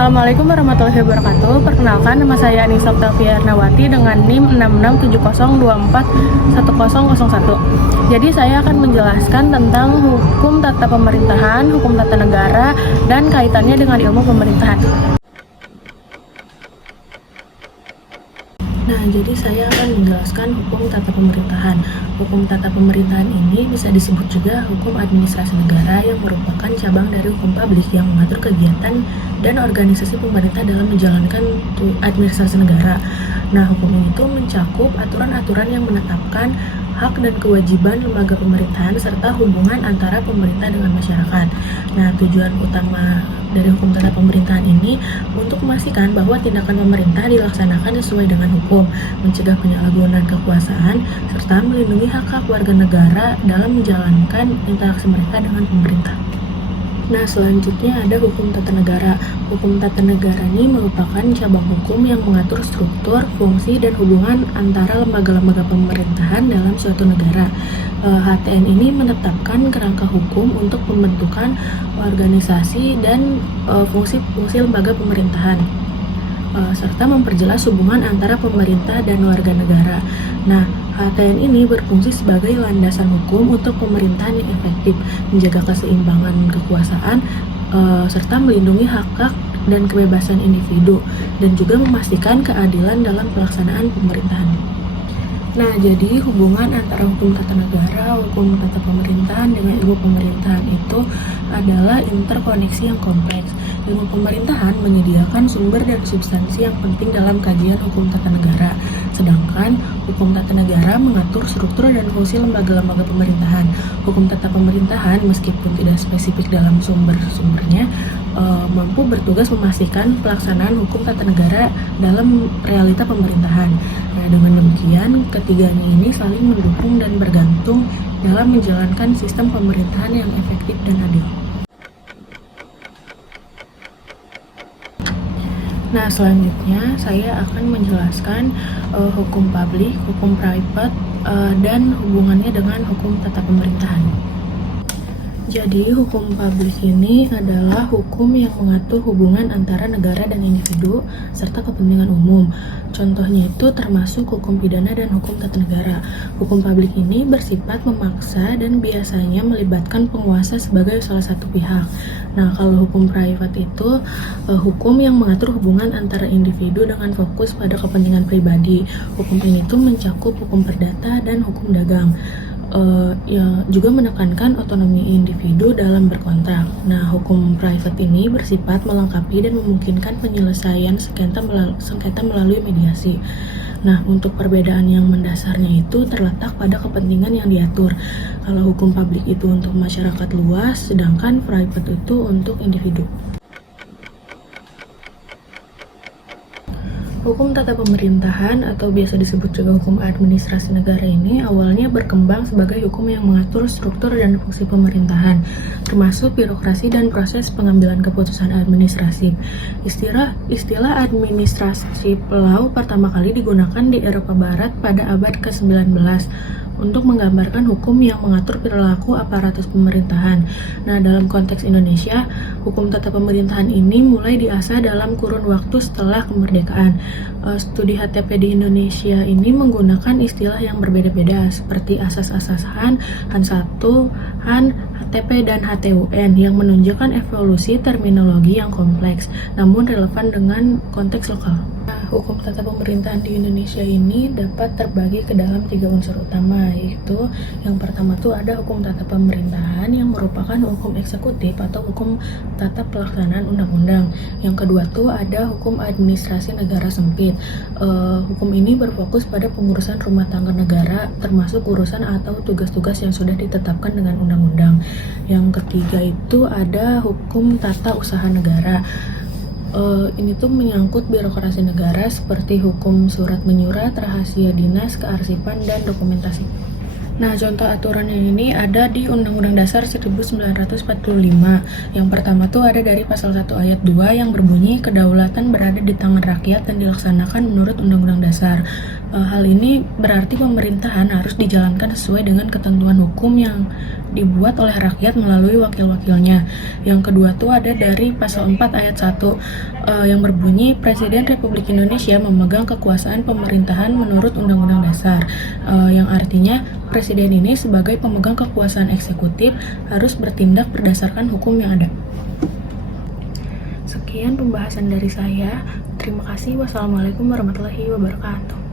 Assalamualaikum warahmatullahi wabarakatuh. Perkenalkan, nama saya Anissa Octavia Ernawati dengan NIM 6670241001. Jadi saya akan menjelaskan tentang hukum tata pemerintahan, hukum tata negara, dan kaitannya dengan ilmu pemerintahan. Nah, jadi saya akan menjelaskan hukum tata pemerintahan. Hukum tata pemerintahan ini bisa disebut juga hukum administrasi negara yang merupakan cabang dari hukum publik yang mengatur kegiatan dan organisasi pemerintah dalam menjalankan administrasi negara. Nah, hukum ini itu mencakup aturan-aturan yang menetapkan hak dan kewajiban lembaga pemerintahan serta hubungan antara pemerintah dengan masyarakat. Nah, tujuan utama dari hukum tata pemerintahan ini untuk memastikan bahwa tindakan pemerintah dilaksanakan sesuai dengan hukum, mencegah penyalahgunaan kekuasaan, serta melindungi hak-hak warga negara dalam menjalankan interaksi mereka dengan pemerintah. Nah, selanjutnya ada hukum tata negara. Hukum tata negara ini merupakan cabang hukum yang mengatur struktur, fungsi, dan hubungan antara lembaga-lembaga pemerintahan dalam suatu negara. HTN ini menetapkan kerangka hukum untuk pembentukan organisasi dan fungsi-fungsi lembaga pemerintahan, serta memperjelas hubungan antara pemerintah dan warga negara. Nah, HTN ini berfungsi sebagai landasan hukum untuk pemerintahan yang efektif, menjaga keseimbangan kekuasaan, serta melindungi hak-hak dan kebebasan individu, dan juga memastikan keadilan dalam pelaksanaan pemerintahan. Nah, jadi hubungan antara hukum tata negara, hukum tata pemerintahan dengan ilmu pemerintahan itu adalah interkoneksi yang kompleks. Ilmu pemerintahan menyediakan sumber dan substansi yang penting dalam kajian hukum tata negara. Sedangkan hukum tata negara mengatur struktur dan fungsi lembaga-lembaga pemerintahan. Hukum tata pemerintahan meskipun tidak spesifik dalam sumber-sumbernya, mampu bertugas memastikan pelaksanaan hukum tata negara dalam realita pemerintahan. Nah, dengan demikian, ketiganya ini saling mendukung dan bergantung dalam menjalankan sistem pemerintahan yang efektif dan adil. Nah, selanjutnya saya akan menjelaskan hukum publik, hukum private, dan hubungannya dengan hukum tata pemerintahan. Jadi, hukum publik ini adalah hukum yang mengatur hubungan antara negara dan individu serta kepentingan umum. Contohnya itu termasuk hukum pidana dan hukum tata negara. Hukum publik ini bersifat memaksa dan biasanya melibatkan penguasa sebagai salah satu pihak. Nah, kalau hukum private itu hukum yang mengatur hubungan antara individu dengan fokus pada kepentingan pribadi. Hukum ini tuh mencakup hukum perdata dan hukum dagang. Juga menekankan otonomi individu dalam berkontrak. Nah, hukum private ini bersifat melengkapi dan memungkinkan penyelesaian sengketa melalui mediasi. Nah, untuk perbedaan yang mendasarnya itu terletak pada kepentingan yang diatur. Kalau hukum publik itu untuk masyarakat luas, sedangkan private itu untuk individu. Hukum tata pemerintahan atau biasa disebut juga hukum administrasi negara ini awalnya berkembang sebagai hukum yang mengatur struktur dan fungsi pemerintahan, termasuk birokrasi dan proses pengambilan keputusan administratif. Istilah administratif law pertama kali digunakan di Eropa Barat pada abad ke-19 untuk menggambarkan hukum yang mengatur perilaku aparatus pemerintahan. Nah, dalam konteks Indonesia, hukum tata pemerintahan ini mulai diasah dalam kurun waktu setelah kemerdekaan. Studi HTP di Indonesia ini menggunakan istilah yang berbeda-beda seperti asas-asas HAN, HAN 1, HAN, HTP, dan HTUN yang menunjukkan evolusi terminologi yang kompleks namun relevan dengan konteks lokal. Nah, hukum tata pemerintahan di Indonesia ini dapat terbagi ke dalam 3 unsur utama, yaitu yang pertama tuh ada hukum tata pemerintahan yang merupakan hukum eksekutif atau hukum tata pelaksanaan undang-undang. Yang kedua tuh ada hukum administrasi negara sempit. Hukum ini berfokus pada pengurusan rumah tangga negara, termasuk urusan atau tugas-tugas yang sudah ditetapkan dengan undang-undang. Yang ketiga itu ada hukum tata usaha negara. Ini tuh menyangkut birokrasi negara seperti hukum surat menyurat, rahasia dinas, kearsipan, dan dokumentasi. Nah, contoh aturannya ini ada di Undang-Undang Dasar 1945. Yang pertama tuh ada dari pasal 1 ayat 2 yang berbunyi kedaulatan berada di tangan rakyat dan dilaksanakan menurut Undang-Undang Dasar. Hal ini berarti pemerintahan harus dijalankan sesuai dengan ketentuan hukum yang dibuat oleh rakyat melalui wakil-wakilnya. Yang kedua tuh ada dari pasal 4 ayat 1 yang berbunyi Presiden Republik Indonesia memegang kekuasaan pemerintahan menurut Undang-Undang Dasar, yang artinya Presiden ini sebagai pemegang kekuasaan eksekutif harus bertindak berdasarkan hukum yang ada. Sekian pembahasan dari saya. Terima kasih. Wassalamualaikum warahmatullahi wabarakatuh.